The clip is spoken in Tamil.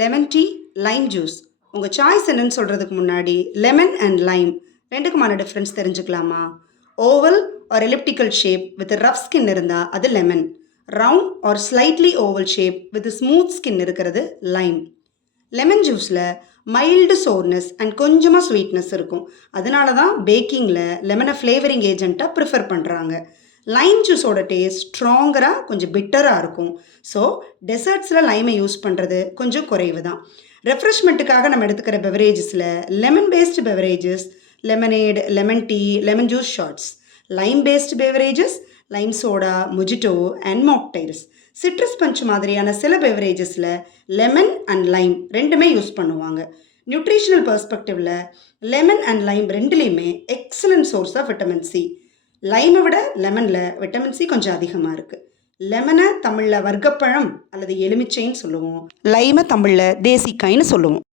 Lemon tea, lime juice. உங்கள் சாய்ஸ் என்னன்னு சொல்கிறதுக்கு முன்னாடி லெமன் அண்ட் லைம் ரெண்டுக்குமான டிஃப்ரென்ஸ் தெரிஞ்சுக்கலாமா? Oval or elliptical shape with rough skin இருந்தால் அது lemon. Round or slightly oval shape with smooth skin இருக்கிறது லைம். லெமன் ஜூஸில் மைல்டு சோர்னஸ் அண்ட் கொஞ்சமாக ஸ்வீட்னஸ் இருக்கும். அதனால தான் பேக்கிங்கில் லெமனை ஃப்ளேவரிங் ஏஜெண்ட்டாக ப்ரிஃபர் பண்ணுறாங்க. லைம் ஜூஸோட டேஸ்ட் ஸ்ட்ராங்கராக கொஞ்சம் பிட்டராக இருக்கும். ஸோ டெசர்ட்ஸில் லைமை யூஸ் பண்ணுறது கொஞ்சம் குறைவு தான். ரெஃப்ரெஷ்மெண்ட்டுக்காக நம்ம எடுத்துக்கிற பெவரேஜஸில் lemon based beverages, lemonade, lemon tea, lemon juice shots. Lime based beverages, lime soda, mojito and mocktails. Citrus punch மாதிரியான சில பெவரேஜஸில் லெமன் அண்ட் லைம் ரெண்டுமே யூஸ் பண்ணுவாங்க. நியூட்ரிஷனல் பெர்ஸ்பெக்டிவில் லெமன் அண்ட் லைம் ரெண்டுலேயுமே excellent source of vitamin C. லைமை விட லெமனில் விட்டமின் சி கொஞ்சம் அதிகமாக இருக்குது. லெமனை தமிழில் வர்க்கப்பழம் அல்லது எலுமிச்சைன்னு சொல்லுவோம். லைமை தமிழில் தேசிக்காய்ன்னு சொல்லுவோம்.